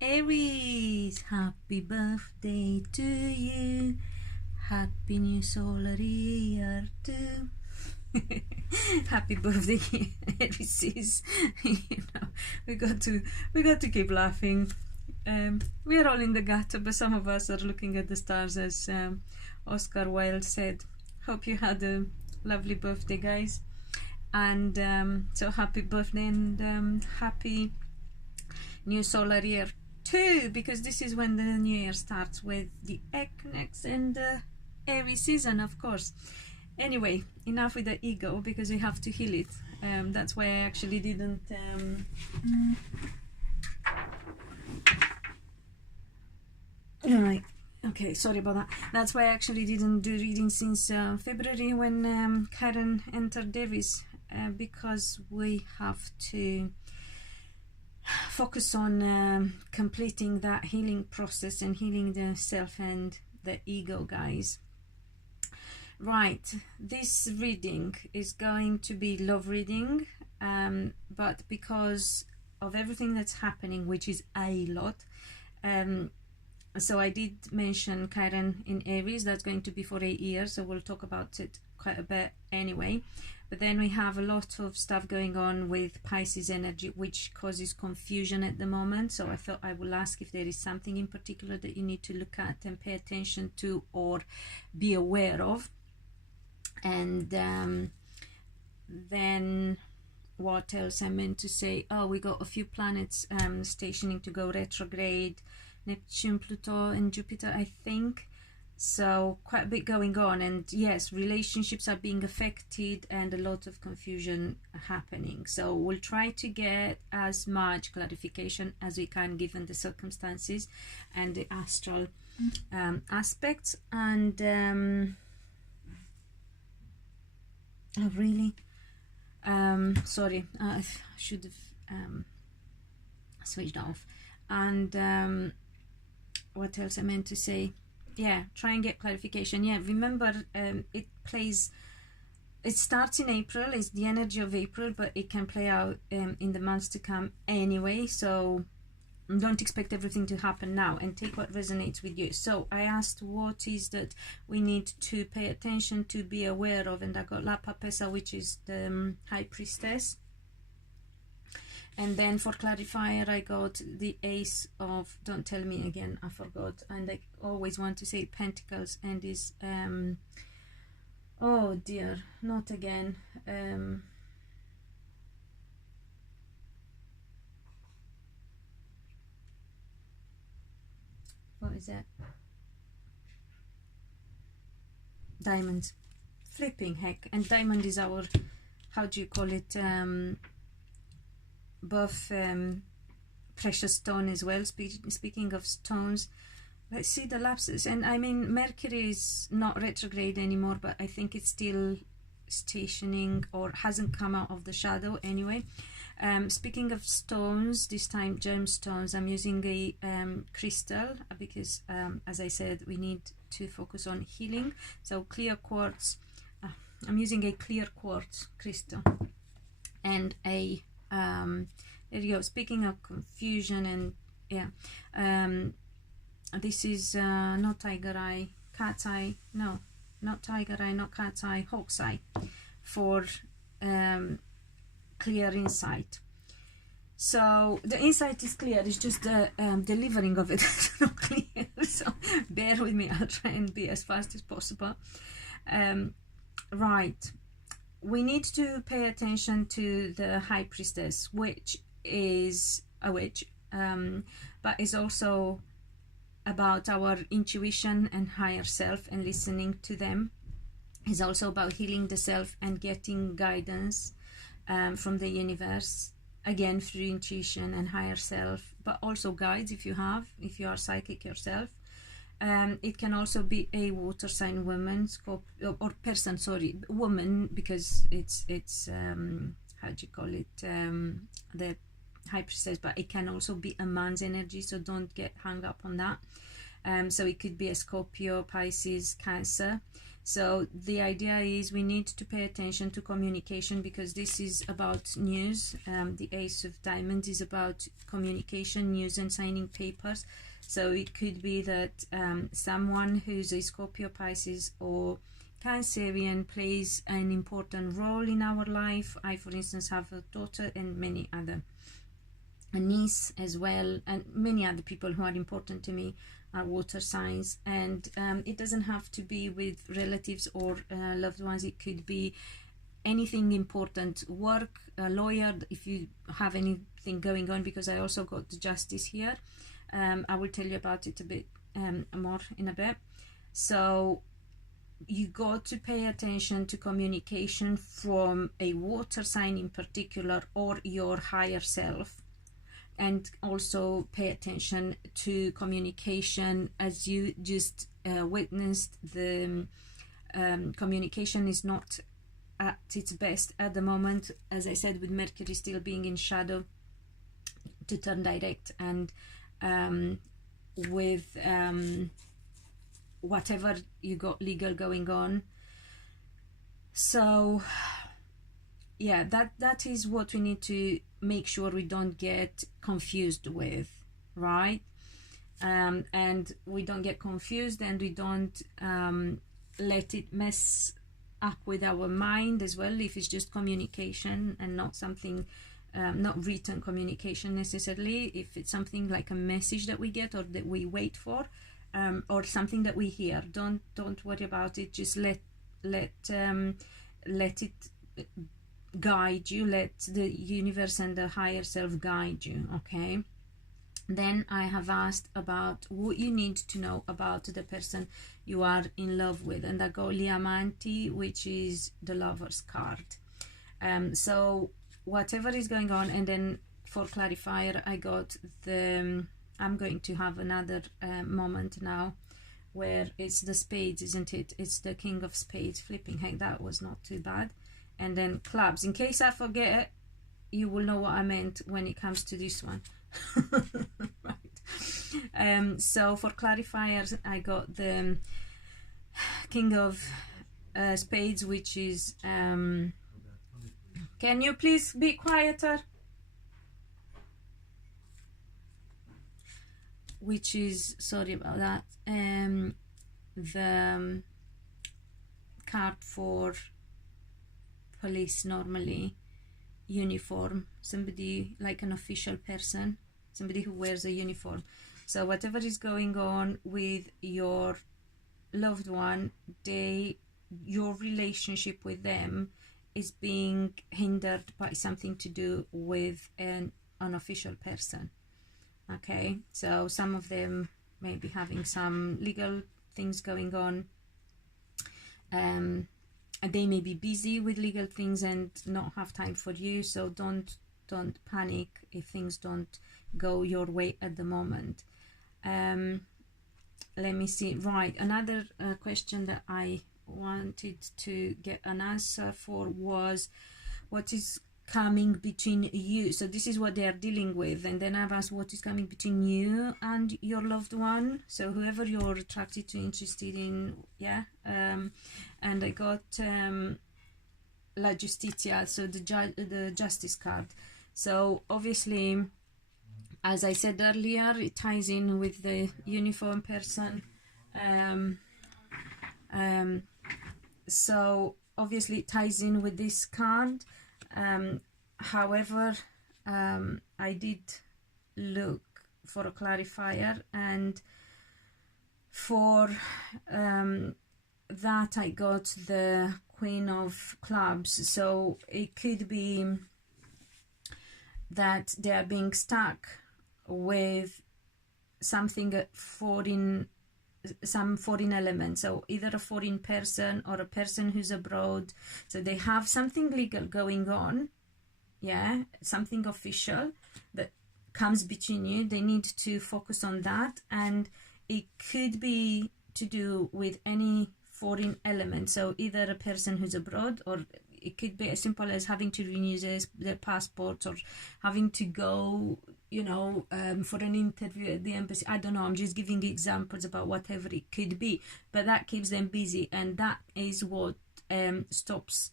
Aries, happy birthday to you. Happy new solar year too. Happy birthday, Aries. We got to keep laughing. We are all in the gutter, but some of us are looking at the stars, as Oscar Wilde said. Hope you had a lovely birthday, guys. And so happy birthday and happy new solar year too, because this is when the new year starts with the equinox and the Aries season, of course. Anyway, enough with the ego, because we have to heal it. That's why I actually didn't right, okay, sorry about that. That's why I actually didn't do reading since February, when Karen entered Aries, because we have to focus on completing that healing process and healing the self and the ego, guys. Right, this reading is going to be love reading, but because of everything that's happening, which is a lot, so I did mention Chiron in Aries. That's going to be for 8 years, so we'll talk about it quite a bit anyway. But then we have a lot of stuff going on with Pisces energy, which causes confusion at the moment. So I thought I will ask if there is something in particular that you need to look at and pay attention to or be aware of. And then what else I meant to say? Oh, we got a few planets stationing to go retrograde. Neptune, Pluto and Jupiter, I think. So quite a bit going on, and yes, relationships are being affected and a lot of confusion happening. So we'll try to get as much clarification as we can given the circumstances and the astral aspects. And oh really, sorry, I should have switched off. And what else I meant to say? Yeah, try and get clarification. Yeah, remember, it starts in April. It's the energy of April, but it can play out in the months to come anyway. So don't expect everything to happen now, and take what resonates with you. So I asked what is that we need to pay attention to, be aware of, and I got La Papessa, which is the High Priestess. And then for clarifier, I got the Ace of, don't tell me again, I forgot. And I always want to say Pentacles, and is, oh dear, not again. What is that? Diamonds. Flipping heck. And diamond is our, how do you call it? Both precious stone as well. Speaking of stones, let's see the lapses. And I mean, Mercury is not retrograde anymore, but I think it's still stationing or hasn't come out of the shadow anyway. Speaking of stones, this time gemstones, I'm using a crystal because as I said, we need to focus on healing. So clear quartz, I'm using a clear quartz crystal and a there you go. Speaking of confusion, and yeah, this is not tiger eye, cat's eye, no, not tiger eye, not cat's eye, hawk's eye, for clear insight. So the insight is clear, it's just the delivering of it is not clear, so bear with me, I'll try and be as fast as possible. Right, we need to pay attention to the High Priestess, which is a witch, but is also about our intuition and higher self and listening to them. It's also about healing the self and getting guidance from the universe, again through intuition and higher self, but also guides if you are psychic yourself. It can also be a water sign woman, or person, sorry, woman, because it's how do you call it, the High Priestess, but it can also be a man's energy, so don't get hung up on that. So it could be a Scorpio, Pisces, Cancer. So the idea is we need to pay attention to communication, because this is about news. The Ace of Diamonds is about communication, news, and signing papers. So it could be that someone who's a Scorpio, Pisces, or Cancerian plays an important role in our life. I, for instance, have a daughter and many other, a niece as well, and many other people who are important to me are water signs. And it doesn't have to be with relatives or loved ones. It could be anything important, work, a lawyer, if you have anything going on, because I also got the Justice here. I will tell you about it a bit more in a bit. So you got to pay attention to communication from a water sign in particular, or your higher self. And also pay attention to communication, as you just witnessed. The communication is not at its best at the moment, as I said, with Mercury still being in shadow, to turn direct, and with whatever you got legal going on. So yeah, that is what we need to make sure we don't get confused with, right? And we don't get confused, and we don't let it mess up with our mind as well, if it's just communication and not something, not written communication necessarily. If it's something like a message that we get or that we wait for, or something that we hear, don't worry about it. Just let it guide you. Let the universe and the higher self guide you. Okay, then I have asked about what you need to know about the person you are in love with, and I got Liamanti, which is the Lover's card. So whatever is going on, and then for clarifier I got the I'm going to have another moment now where it's the spades, isn't it? It's the King of Spades. Flipping heck, that was not too bad. And then clubs. In case I forget it, you will know what I meant when it comes to this one. Right. So for clarifiers, I got the King of Spades, which is can you please be quieter? Which is, sorry about that, the card for police, normally uniform, somebody like an official person, somebody who wears a uniform. So whatever is going on with your loved one, your relationship with them is being hindered by something to do with an unofficial person. Okay, so some of them may be having some legal things going on. They may be busy with legal things and not have time for you, so don't panic if things don't go your way at the moment. Let me see. Right, another question that I wanted to get an answer for was, what is coming between you? So this is what they are dealing with, and then I've asked what is coming between you and your loved one, so whoever you're attracted to, interested in. Yeah. And I got La Justicia, so the Justice card. So obviously, as I said earlier, it ties in with the uniform person. So obviously it ties in with this card. However, I did look for a clarifier, and for that I got the Queen of Clubs. So it could be that they are being stuck with something foreign, some foreign element, so either a foreign person or a person who's abroad. So they have something legal going on, yeah, something official that comes between you. They need to focus on that, and it could be to do with any foreign element, so either a person who's abroad, or it could be as simple as having to renew their passport, or having to go you know, for an interview at the embassy. I don't know, I'm just giving examples about whatever it could be, but that keeps them busy, and that is what stops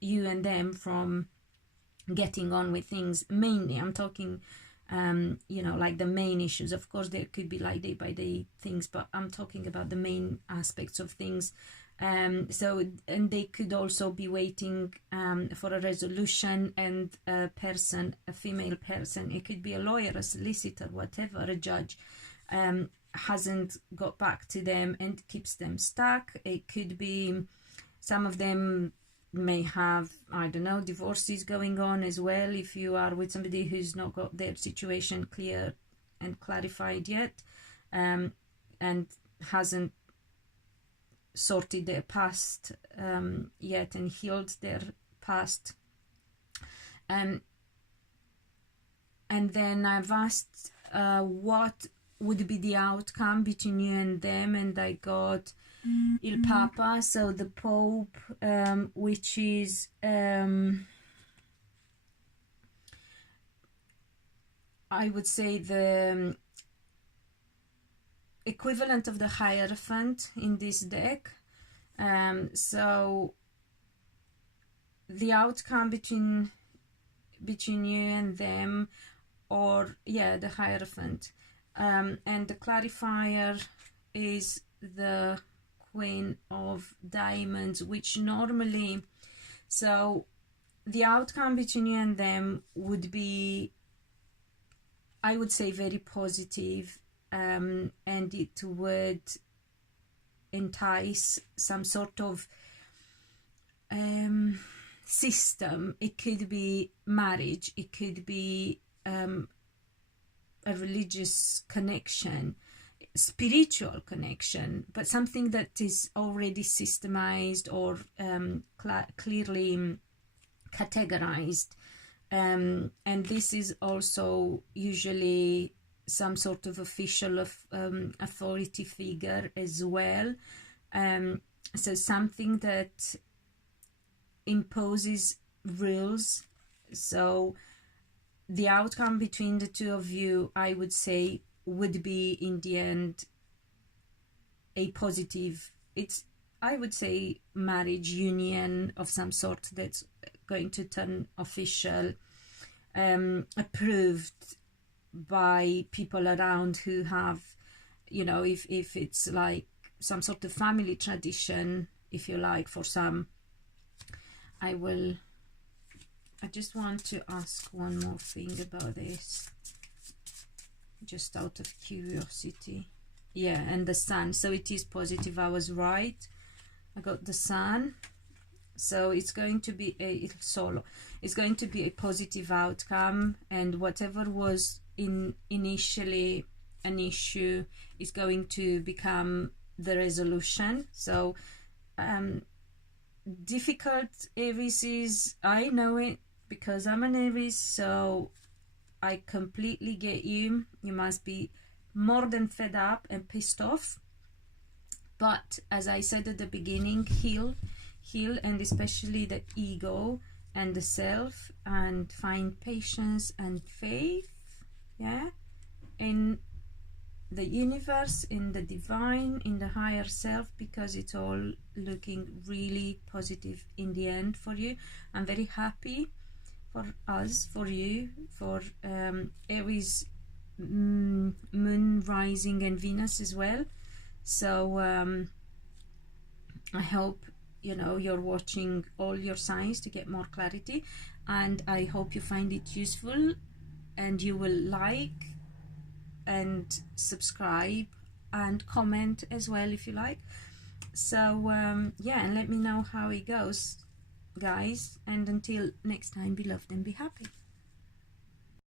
you and them from getting on with things. Mainly I'm talking you know, like the main issues. Of course there could be like day by day things, but I'm talking about the main aspects of things. So, and they could also be waiting for a resolution, and a person, a female person, it could be a lawyer, a solicitor, whatever, a judge, hasn't got back to them and keeps them stuck. It could be, some of them may have, I don't know, divorces going on as well, if you are with somebody who's not got their situation clear and clarified yet, and hasn't sorted their past yet and healed their past. And then I've asked what would be the outcome between you and them, and I got Il Papa, so the Pope, which is I would say the equivalent of the Hierophant in this deck. So the outcome between you and them, or yeah, the Hierophant, and the clarifier is the Queen of Diamonds, which normally, so the outcome between you and them would be, I would say, very positive, and it would entice some sort of system. It could be marriage, it could be a religious connection, spiritual connection, but something that is already systemized or clearly categorized. And this is also usually some sort of official authority figure as well. So something that imposes rules. So the outcome between the two of you, I would say, would be in the end a positive, it's, I would say, marriage union of some sort that's going to turn official, approved by people around who have, you know, if it's like some sort of family tradition, if you like, for some. I just want to ask one more thing about this, just out of curiosity. Yeah, and the Sun, so it is positive, I was right, I got the Sun. So it's going to be it's going to be a positive outcome, and whatever was initially an issue is going to become the resolution. So difficult, Aries is, I know it because I'm an Aries, so I completely get you. You must be more than fed up and pissed off, but as I said at the beginning, heal, and especially the ego and the self, and find patience and faith, yeah, in the universe, in the divine, in the higher self, because it's all looking really positive in the end for you. I'm very happy for us, for you, for Aries moon rising and Venus as well. So I hope, you know, you're watching all your signs to get more clarity, and I hope you find it useful, and you will like and subscribe and comment as well if you like. So yeah, and let me know how it goes, guys, and until next time, be loved and be happy.